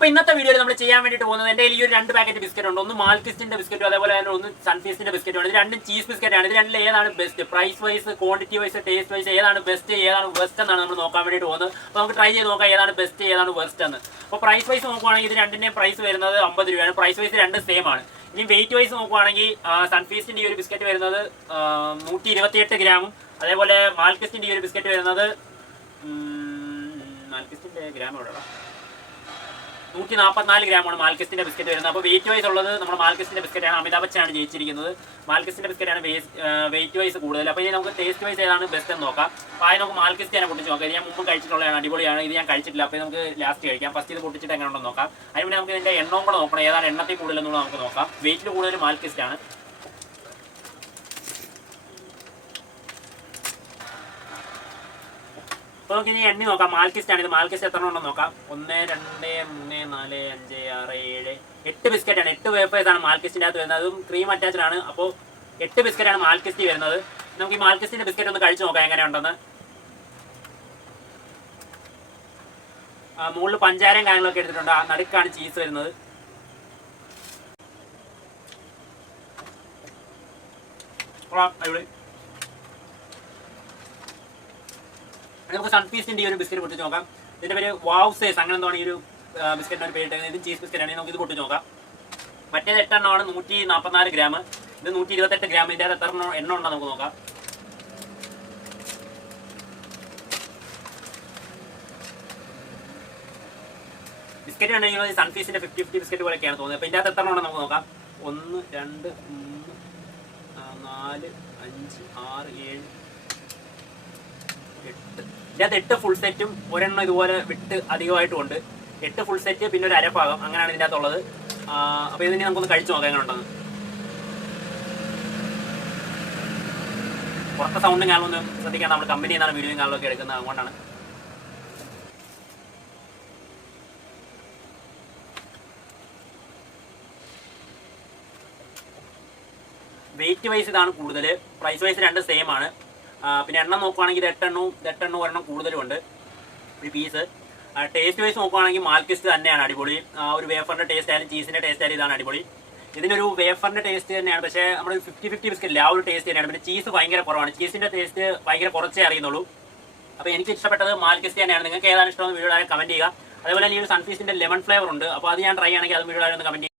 അപ്പോൾ ഇന്നത്തെ വീഡിയോയിൽ നമ്മൾ ചെയ്യാൻ വേണ്ടിയിട്ട് പോകുന്നത് എൻ്റെ ഈ ഒരു 2 പാക്കറ്റ് ബിസ്ക്കറ്റ് ഉണ്ട്. ഒന്ന് മാൽക്കിസ്റ്റിന്റെ ബിസ്ക്കറ്റും അതേപോലെ തന്നെ ഒന്ന് സൺഫീസ്റ്റിന്റെ ബിസ്ക്കറ്റും ആണ്. ഇത് രണ്ടും ചീസ് ബിസ്ക്കറ്റാണ്. ഇത് രണ്ടിൽ ഏതാണ് best, price wise, quantity wise, taste wise ഏതാണ് ബെസ്റ്റ്, ഏതാണ് വെസ്റ്റ് എന്നാണ് നമ്മൾ നോക്കാൻ വേണ്ടിയിട്ട് പോകുന്നത്. അപ്പോൾ നമുക്ക് ട്രൈ ചെയ്ത് നോക്കാം ഏതാണ് ബെസ്റ്റ്, ഏതാണ് വെസ്റ്റ് എന്ന്. അപ്പോൾ പ്രൈസ് വൈസ് നോക്കുവാണെങ്കിൽ ഇത് രണ്ടിൻ്റെയും പ്രൈസ് വരുന്നത് 50 രൂപയാണ്. പ്രൈസ് വൈസ് രണ്ട് സെയിം ആണ്. ഇനി വെയിറ്റ് വൈസ് നോക്കുവാണെങ്കിൽ സൺഫീസ്റ്റിന്റെ ഈ ഒരു ബിസ്ക്കറ്റ് വരുന്നത് 128 ഗ്രാമും അതേപോലെ മാൽക്കിസ്റ്റിന്റെ ഈ ഒരു ബിസ്ക്കറ്റ് വരുന്നത് മാൽക്കിസ്റ്റിന്റെ ഗ്രാം എവിടെയാണ് 144 ഗ്രാമാണ് മാൽക്കിസ്റ്റിന്റെ ബിസ്ക്കറ്റ് വരുന്നത്. അപ്പോൾ വെയിറ്റ് വൈസ് ഉള്ളത് നമ്മുടെ മാൽക്കിസ്റ്റിന്റെ ബിസ്ക്കറ്റാണ്. അമിതാഭ് ബച്ചനാണ് ജയിച്ചിരിക്കുന്നത്. മാൽക്കിസ്റ്റിന്റെ ബിസ്ക്കറ്റാണ് വെയിറ്റ് വൈസ് കൂടുതൽ. അപ്പോൾ ഇനി നമുക്ക് ടേസ്റ്റ് വൈസ് ഏതാണ് ബെസ്റ്റ് എന്ന് നോക്കാം. അപ്പോൾ ആദ്യം നമുക്ക് മാൽക്കിസ്റ്റിനെ പൊട്ടിച്ച് നോക്കാം. ഇത് ഞാൻ മുമ്പ് കഴിച്ചിട്ടുള്ളതാണ്, അടിപൊളിയാണ്. ഇത് ഞാൻ കഴിച്ചിട്ടില്ല. അപ്പോൾ നമുക്ക് ലാസ്റ്റ് കഴിക്കാം. ഫസ്റ്റ് ഇത് പൊട്ടിച്ചിട്ട് എങ്ങനെ ഉണ്ടെന്ന് നോക്കാം. അതിന് മുന്നേ നമുക്ക് ഇതിൻ്റെ എണ്ണവും കൂടെ നോക്കണം, ഏതാണ് എണ്ണത്തിൽ കൂടുതലെന്നുള്ളത് നമുക്ക് നോക്കാം. വെയിറ്റിൽ കൂടുതൽ മാൽക്കിസ്റ്റാണ്. അപ്പോൾ നമുക്ക് ഇനി എണ്ണി നോക്കാം. മാൽക്കിസ്റ്റ് ഇത് മാൽക്കിസ്റ്റ് എത്ര ഉണ്ടെന്ന് നോക്കാം. 1 2 3 4 5 6 7 8 ബിസ്ക്കറ്റാണ്. 8 വേഫേഴ്സാണ് മാൽക്കിസ്റ്റിൻ്റെ അകത്ത് വരുന്നത്. അതും ക്രീം അറ്റാച്ച്ഡ് ആണ്. അപ്പോൾ 8 ബിസ്ക്കറ്റാണ് മാൽക്കിസ്റ്റ് വരുന്നത്. നമുക്ക് ഈ മാൽക്കിസ്റ്റിൻ്റെ ബിസ്ക്കറ്റ് ഒന്ന് കഴിച്ച് നോക്കാം എങ്ങനെയുണ്ടെന്ന്. മുകളിൽ പഞ്ചാരയും കാര്യങ്ങളൊക്കെ എടുത്തിട്ടുണ്ട്. ആ നടുക്കാണ് ചീസ് വരുന്നത്. അടിപൊളി. നമുക്ക് സൺഫീസ്റ്റിൻ്റെ ഈ ഒരു ബിസ്ക്കറ്റ് പൊട്ടിച്ച് നോക്കാം. ഇതിൻ്റെ പേര് വാവ് സേസ് അങ്ങനെ എന്താണ് ഈ ഒരു ബിസ്ക്കറ്റിൻ്റെ ഒരു പേര്. ഇത് ചീസ് ബിസ്ക്കറ്റാണ്. നമുക്ക് ഇത് പൊട്ടിച്ച് നോക്കാം. മറ്റേത് 8 എണ്ണമാണ് 144 ഗ്രാം. ഇത് 128 ഗ്രാം. ഇതിൻ്റെ അത് എത്ര എണ്ണം ഉണ്ടോ നമുക്ക് നോക്കാം. ബിസ്ക്കറ്റ് കണ്ടെങ്കിൽ സൺഫീസിൻ്റെ 50-50 ബിസ്ക്കറ്റ് പോലെയൊക്കെയാണ് തോന്നുന്നത്. അപ്പോൾ ഇതിൻ്റെ അത് എത്ര ഉണ്ടോ നമുക്ക് നോക്കാം. 1 2 3 4 5 6 7 8. ഇതിനകത്ത് 8 ഫുൾ സെറ്റും ഒരെണ്ണം ഇതുപോലെ വിട്ട് അധികമായിട്ടുമുണ്ട്. 8 ഫുൾ സെറ്റ് പിന്നെ ഒരു അരഭാഗം അങ്ങനെയാണ് ഇതിൻ്റെ അകത്തുള്ളത്. അപ്പോൾ ഇതിനെ നമുക്കൊന്ന് കഴിച്ചു നോക്കാം എങ്ങനെ ഉണ്ടെന്ന്. പുറത്തെ സൗണ്ടും ഞാനൊന്ന് ശ്രദ്ധിക്കാൻ, നമ്മൾ കമ്പനിയിൽ നിന്നാണ് വീഡിയോയും കാണലൊക്കെ എടുക്കുന്നത്, അതുകൊണ്ടാണ്. വെയിറ്റ് വൈസ് ഇതാണ് കൂടുതൽ. പ്രൈസ് വൈസ് രണ്ട് സെയിം ആണ്. പിന്നെ എണ്ണം നോക്കുകയാണെങ്കിൽ ഇത് 8 എണ്ണം ഒരെണ്ണം കൂടുതലുമുണ്ട് ഒരു പീസ്. ടേസ്റ്റ് വൈസ് നോക്കുകയാണെങ്കിൽ മാൽക്കിസ്റ്റ് തന്നെയാണ് അടിപൊളി. ഒരു വേഫറിൻ്റെ ടേസ്റ്റ് ആയാലും ചീസിൻ്റെ ടേസ്റ്റ് ആയാലും ഇതാണ് അടിപൊളി. ഇതിനൊരു വേഫറിൻ്റെ ടേസ്റ്റ് തന്നെയാണ്, പക്ഷേ നമ്മൾ 50-50 ബിസ്ക്കറ്റില്ല ആ ഒരു ടേസ്റ്റ് തന്നെയാണ്. പിന്നെ ചീസ് ഭയങ്കര കുറവാണ്. ചീസിൻ്റെ ടേസ്റ്റ് ഭയങ്കര കുറച്ചേ അറിയുന്നുള്ളൂ. അപ്പോൾ എനിക്ക് ഇഷ്ടപ്പെട്ടത് മാൽക്കിസ്റ്റ് തന്നെയാണ്. നിങ്ങൾക്ക് ഏതാണ് ഇഷ്ടമെന്ന് വീഡിയോ കമൻറ്റ് ചെയ്യുക. അതേപോലെ ഈ ഒരു സൺഫീസിൻ്റെ ലെമൺ ഫ്ലേവർ ഉണ്ട്. അപ്പോൾ അത് ഞാൻ ട്രൈ ആണെങ്കിൽ അത് വീഡിയോ ഒന്ന് കമൻറ്റ് ചെയ്യുക.